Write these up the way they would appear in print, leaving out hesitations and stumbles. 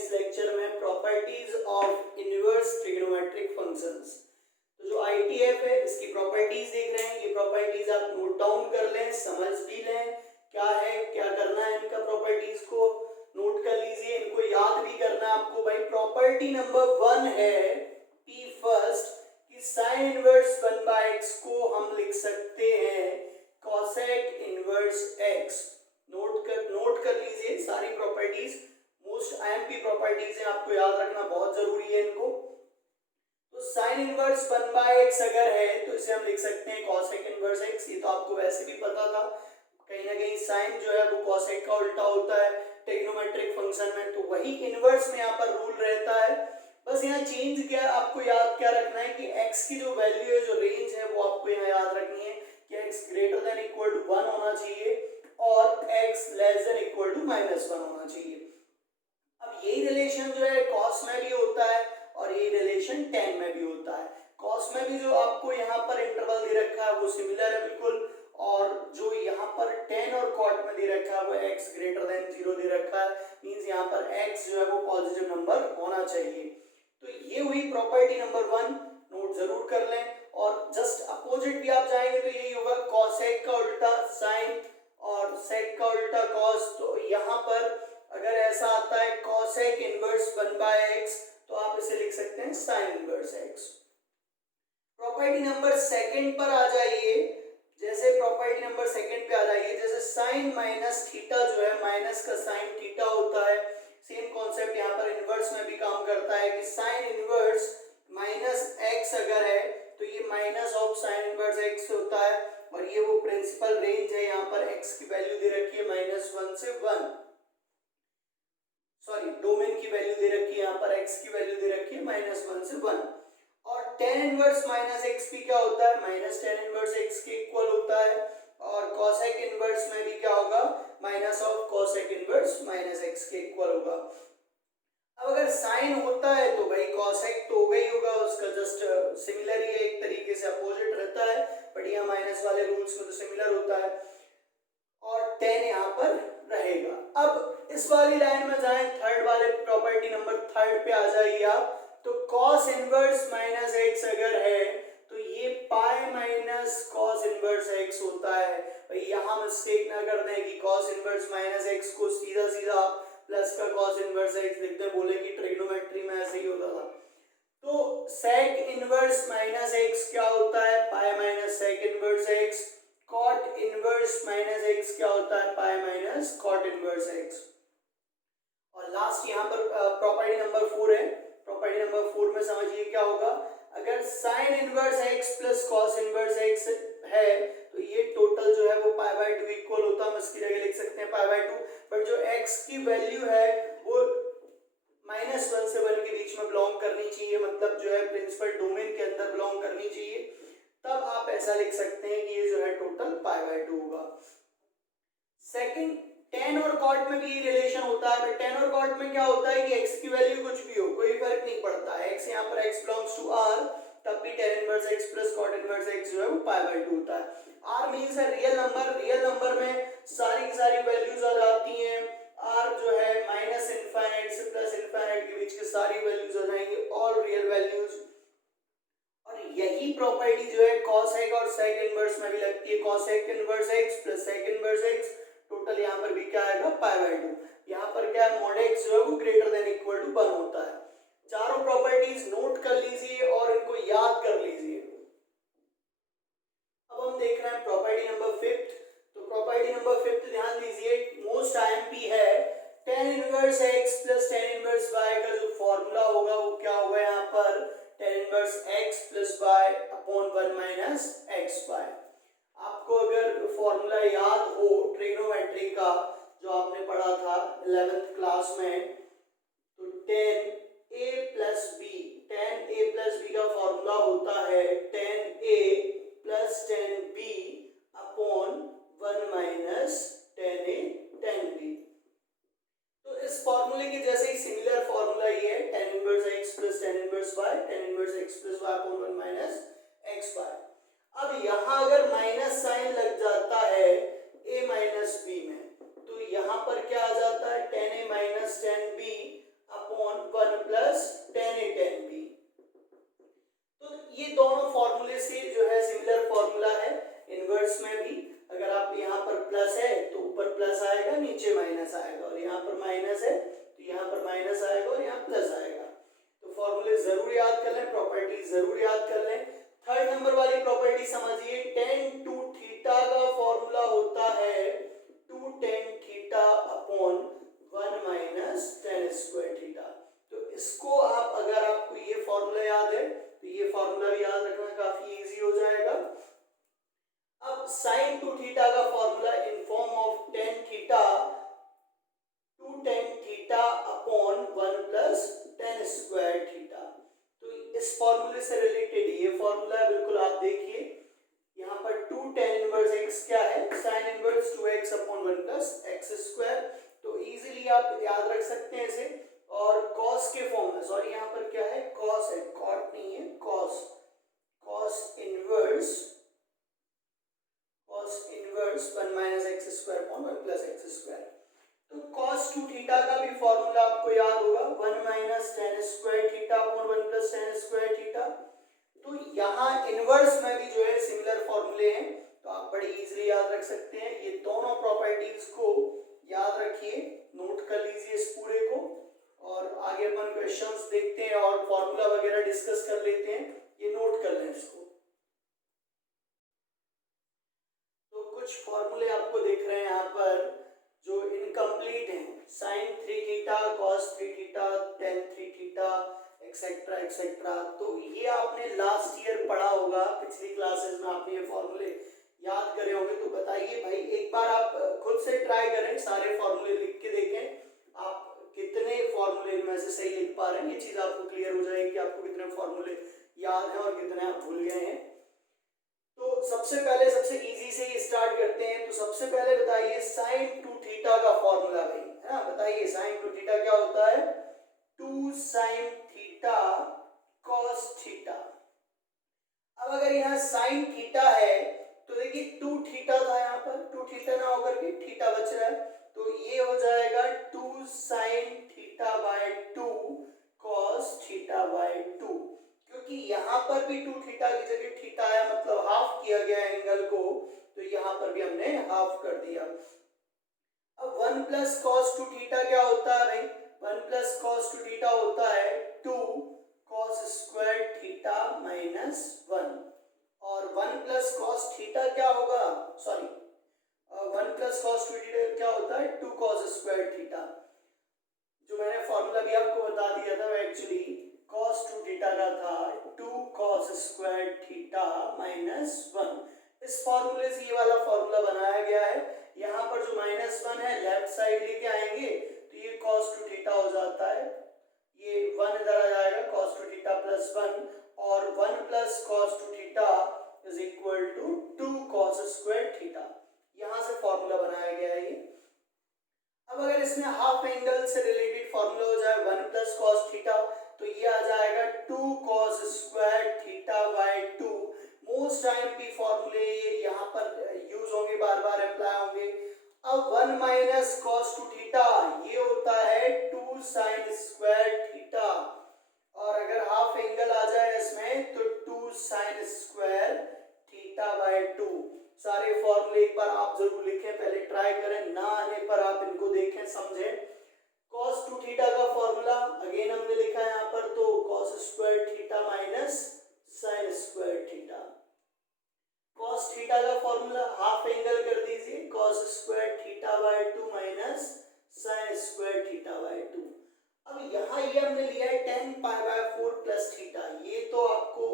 इस लेक्चर में properties of inverse trigonometric functions. तो जो ITF है इसकी प्रॉपर्टीज देख रहे हैं। ये प्रॉपर्टीज आप नोट डाउन कर लें, समझ भी लें क्या है, क्या करना है, इनका प्रॉपर्टीज को नोट कर लीजिए, इनको याद भी करना है आपको। भाई प्रॉपर्टी नंबर 1 है P फर्स्ट कि साइन इनवर्स 1/x को हम लिख सकते हैं कॉसेक इनवर्स x। नोट कर लीजिए सारी प्रॉपर्टीज, मोस्ट IMP प्रॉपर्टीज हैं, आपको याद रखना बहुत जरूरी है इनको। तो साइन इनवर्स 1/x अगर है तो इसे हम लिख सकते हैं कॉसेक इनवर्स x। ये तो आपको वैसे भी पता था, कहीं ना कहीं साइन जो है वो कॉसेक का उल्टा होता है ट्रिग्नोमेट्रिक फंक्शन में, तो वही इनवर्स में यहाँ पर रूल रहता है। बस यहाँ चेंज क्या आपको याद क्या रखना है कि x की जो वैल्यू है, जो रेंज है, वो आपको यहाँ याद रखनी है कि x greater than equal to 1 होना चाहिए और x less than equal to -1 होना चाहिए। अब यही रिलेशन जो है कॉस में भी होता है और ये रिलेशन tan में भी होता है। कॉस में भी जो आपको यहाँ पर इंटरवल दे रखा है वो सिमिलर है बिल्कुल, और जो यहाँ पर tan और cot में दे रखा है वो x ग्रेटर देन 0 दे रखा है, मींस यहाँ पर x जो है वो पॉजिटिव नंबर होना चाहिए। तो ये हुई प्रॉपर्टी नंबर 1, नोट जरूर कर लें। और जस्ट अपोजिट भी आप जाएंगे तो यही होगा, कॉसेक का उल्टा साइन और सेक का उल्टा कॉस। तो यहाँ पर अगर ऐसा आता है कॉसेक इनवर्स 1/x तो आप इसे लिख सकते हैं sine inverse x। Property number 2 पर आ जाइए। जैसे प्रॉपर्टी नंबर 2 पे आ जाइए, जैसे साइन माइनस थीटा जो है, माइनस का साइन थीटा होता है, सेम कॉन्सेप्ट यहाँ पर इनवर्स में भी काम करता है कि साइन इनवर्स -x अगर है तो ये minus of sine inverse x होता है, और ये वो प्रिंसिपल रेंज है। यहाँ पर x की वैल्यू दे रखी है -1 से 1, सॉरी डोमेन की वैल्यू दे रखी है, यहाँ पर x की वैल्यू दे रखी है -1 से 1। और tan इनवर्स -x भी क्या होता है, -tan इनवर्स x के इक्वल होता है, और cosec इनवर्स में भी क्या होगा, minus of cosec inverse -x के इक्वल होगा। अब अगर साइन होता है तो भाई cosec तो होगा ही होगा, उसका जस्ट सिमिलर ही है, एक तरीके से अपोजिट रहता है, बट यहाँ माइनस वाले रूल्स में तो सिमिलर होता है, और tan यहाँ पर रहेगा। अब इस वाली लाइन में जाएं, थर्ड वाले प्रॉपर्टी नंबर 3 पे आ जाइए आप। तो cos इनवर्स -x अगर है तो ये pi minus cos inverse x होता है। भाई यहाँ मिस्टेक ना कर दें कि cos इनवर्स -x को सीधा सीधा प्लस का cos इनवर्स x लिखते हैं, बोले कि ट्रिग्नोमेट्री में ऐसे ही होता था। तो sec इनवर्स -x क्या होता है, pi minus sec inverse x। cot inverse -x क्या होता है, pi minus cot inverse x। और लास्ट यहाँ पर प्रॉपर्टी नंबर 4 है। प्रॉपर्टी नंबर 4 में समझिए क्या होगा, अगर sine inverse x plus cos inverse x है तो ये टोटल जो है वो π/2 इक्वल होता है, हम इसकी जगह लिख सकते हैं π/2, बट जो x की वैल्यू है वो -1 से 1 के बीच में बिलोंग करनी चाहिए, मतलब जो है प्रिंसिपल डोमेन के अंदर बिलोंग करनी चाहिए, तब आप ऐसा लिख सकते हैं कि ये जो है टोटल π/2 होगा। सेकंड, tan और cot में भी रिलेशन होता है, बट tan और cot में क्या होता है कि x की वैल्यू कुछ भी हो, कोई फर्क नहीं पड़ता है, x यहाँ पर x बिलोंग्स टू r, तब भी tan inverse x plus cot inverse x जो है वो π/2 होता है। r मींस है रियल नंबर, रियल नंबर में सारी की सारी वैल्यूज आ जाती हैं, r जो है -∞ से +∞ के बीच की सारी वैल्यूज आ जाएंगी, ऑल रियल वैल्यूज। और यही प्रॉपर्टी जो है cosec और sec इनवर्स में भी लगती है, cosec inverse x plus sec inverse x, total यहाँ पर भी क्या आएगा π/2। यहाँ पर क्या है, mod x जो है वो ग्रेटर देन इक्वल टू 1 होता है। चारों प्रॉपर्टीज नोट कर लीजिए और इनको याद कर लीजिए। अब हम देख रहे हैं प्रॉपर्टी नंबर 5। तो प्रॉपर्टी नंबर 5 ध्यान दीजिए, मोस्ट IMP है, tan inverse x plus tan inverse y का जो फॉर्मूला होगा वो क्या होगा, यहाँ पर tan inverse x plus y upon 1 minus xy। आपको अगर फॉर्मूला याद हो ट्रिग्नोमेट्री का जो आपने पढ़ा था 11th क्लास में, तो tan a प्लस b का फॉर्मूला होता है tan a plus tan b upon 1 minus tan a tan b। तो इस फॉर्मूले के जैसे ही सिमिलर फॉर्मूला ये है, tan inverse x plus tan inverse y, tan inverse x plus y upon 1 minus xy। अब यहाँ अगर माइनस साइन लग जाता है a माइनस b में, तो यहाँ पर क्या आ जाता है tan a minus tan b upon minus है तो यहाँ पर माइनस आएगा और यहाँ प्लस आएगा। तो फॉर्मूले जरूर याद कर लें, प्रॉपर्टी जरूर याद कर लें। थर्ड नंबर वाली प्रॉपर्टी समझिए, tan 2 थीटा का फॉर्मूला होता है 2 tan theta upon 1 minus tan square theta. तो इसको आप, अगर आपको ये फॉर्मूला याद है तो ये फॉर्मूला भी याद रखना काफी इजी हो जाएगा। अब sin 2 थीटा का formula in form of tan theta 2 tan theta upon 1 plus tan square theta. तो इस फॉर्मूले से रिलेटेड ये फॉर्मूला है, बिल्कुल आप देखिए यहाँ पर 2 tan इनवर्स x क्या है, sin inverse 2x upon 1 plus x square. तो इजीली आप याद रख सकते हैं इसे। और cos के फॉर्म में, सॉरी यहाँ पर क्या है, cos है, cot नहीं है, cos inverse 1 minus x square upon 1 plus x square. तो cos 2 थीटा का भी फॉर्मूला आपको याद होगा 1 minus tan square theta upon 1 plus tan square theta. तो यहाँ इनवर्स में भी जो है सिमिलर फॉर्मूले हैं, तो आप बड़ी इजीली याद रख सकते हैं। ये दोनों प्रॉपर्टीज को याद रखिए, नोट कर लीजिए इस पूरे को, और आगे अपन क्वेश्चंस देखते हैं और फॉर्मूला वगैरह डिस्कस कर लेते हैं। ये नोट कर लें इसको। तो कुछ फॉर्मूले आपको दिख रहे हैं यहाँ पर जो इनकम्प्लीट हैं, sin 3 theta, cos 3 theta, tan 3 theta, etcetera etcetera. तो ये आपने लास्ट ईयर पढ़ा होगा, पिछली क्लासेस में आपने ये फॉर्मूले याद करे होंगे। तो बताइए भाई, एक बार आप खुद से ट्राई करें, सारे फॉर्मूले लिख के देखें आप कितने फॉर्मूले इनमें से सही लिख पा रहे हैं। ये चीज आपको क्लियर हो जाएगी कि आपको कितने फॉर्मूले याद हैं और कितने आप भूल गए हैं। तो सबसे पहले सबसे इजी से ही स्टार्ट करते हैं। तो सबसे पहले बताइए sin 2 थीटा का फॉर्मूला भाई, है ना, बताइए sin 2 थीटा क्या होता है, 2 sin थीटा cos थीटा। अब अगर यहाँ sin थीटा है तो देखिए 2 थीटा था, यहाँ पर 2 थीटा ना होकर के थीटा बच रहा है, तो ये हो जाएगा 2 sin theta by 2 cos theta by 2। क्योंकि यहाँ पर भी 2 थीटा की जगह थीटा आया, मतलब हाफ किया गया एंगल को, तो यहाँ पर भी हमने हाफ कर दिया। अब 1 प्लस cos 2 थीटा क्या होता है भाई, 1 प्लस cos 2 थीटा होता है 2 cos स्क्वायर थीटा माइनस 1। और 1 प्लस cos थीटा क्या होगा, सॉरी 1 प्लस cos 2 थीटा क्या होता है 2 cos स्क्वायर थीटा। जो मैंने फॉर्मूला भी आपको बता दिया था वो एक्चुअली cos 2 थीटा का था 2 cos स्क्वायर थीटा माइनस 1। इस फॉर्मूले से ये वाला फॉर्मूला बनाया गया है। यहाँ पर जो माइनस 1 है लेफ्ट साइड लेके आएंगे तो ये cos 2 थीटा हो जाता है, ये 1 इधर आ जाएगा cos 2 थीटा प्लस 1, और 1 plus cos 2 theta is equal to 2 cos square theta. यहाँ से फॉर्मूला बनाया गया है ये। अब अगर इसमें हाफ एंगल से रिलेटेड फॉर्मूला हो जाए 1 प्लस cos थीटा, तो ये आ जाएगा 2 cos square theta by 2। Most IMP फॉर्मूले यहाँ पर यूज होंगे, बार बार अप्लाई होंगे। अब 1 माइनस cos 2 थीटा ये होता है 2 sin स्क्वायर थीटा, और अगर हाफ एंगल आ जाए इसमें तो 2 sin स्क्वायर थीटा बाय 2। सारे फॉर्मूले एक बार आप जरूर लिखें, पहले ट्राई करें, ना आने पर आप इनको देखें समझें। cos 2 थीटा का फॉर्मूला अगेन हमने लिखा है यहाँ पर, तो cos square theta minus sin square theta. cos theta का फॉर्मूला हाफ एंगल कर दीजिए, cos square theta by 2 minus sin square theta by 2। अब यहाँ ये हमने लिया है tan pi by 4 plus theta. ये तो आपको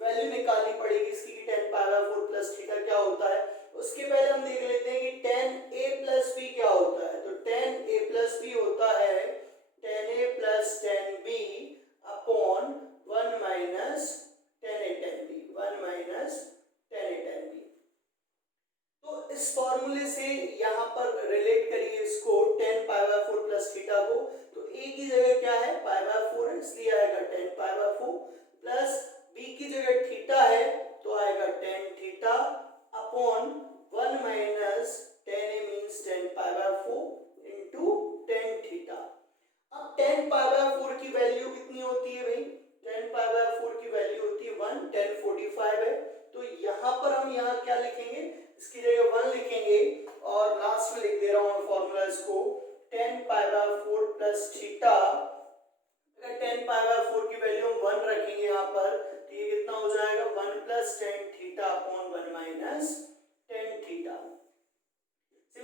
वैल्यू निकालनी पड़ेगी इसकी कि tan pi by 4 plus theta क्या होता है। उसके पहले हम देख लेते हैं कि tan a प्लस b क्या होता है। तो tan a प्लस b होता है tan a plus tan b upon 1 minus tan a tan b, 1 minus tan a tan b। तो इस फॉर्मूले से यहाँ पर रिलेट करिए इसको tan pi by 4 plus theta को। तो a की जगह क्या है, पाई बाय 4 है, इसलिए आएगा tan pi by 4, plus b की जगह थीटा है तो आएगा tan theta upon 1 minus tan a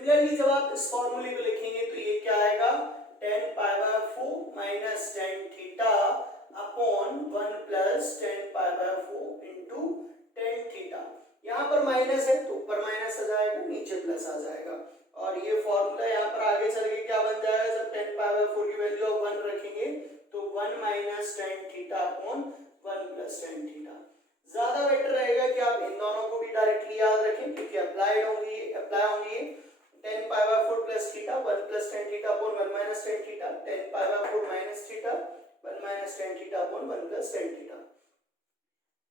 similarly जब आप इस फॉर्मूले को लिखेंगे तो ये क्या आएगा, tan pi by 4 minus tan theta upon 1 plus tan pi by 4 into tan theta. यहाँ पर माइनस है तो ऊपर माइनस आ जाएगा, नीचे प्लस आ जाएगा, और ये फॉर्मूला यहाँ पर आगे चल के क्या बन जाएगा, जब tan पाई बाय 4 की वैल्यू आप 1 रखेंगे तो 1 minus tan theta upon 1 plus tan theta. ज्यादा बेटर रहेगा कि आप इन दोनों को भी डायरेक्टली याद रखें क्योंकि अप्लाई होंगी tan pi by 4 plus theta 1 plus tan theta upon 1 minus tan theta, tan pi by 4 minus theta 1 minus tan theta upon 1 plus tan theta.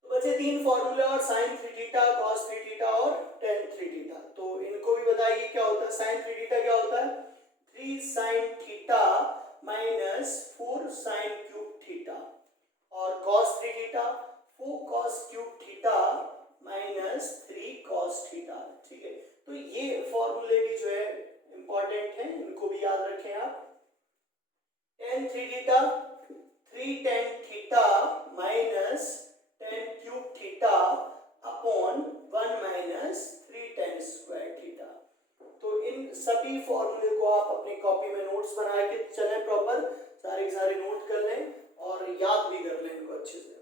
तो बचे तीन फॉर्मूले और sin 3 थीटा, cos 3 थीटा और tan 3 थीटा। तो इनको भी बताइए क्या होता है। sin 3 थीटा क्या होता है, 3 sin theta minus 4 sin cube theta, और cos 3 theta 4 cos cube theta minus 3 cos theta. ठीक है, तो ये फॉर्मूले भी जो है इंपॉर्टेंट है, इनको भी याद रखें आप। tan 3 theta 3 tan theta minus tan cube theta upon 1 minus 3 tan square theta. तो इन सभी फॉर्मूले को आप अपनी कॉपी में नोट्स बना के चलें, प्रॉपर सारे नोट कर लें और याद भी कर लें इनको अच्छे से।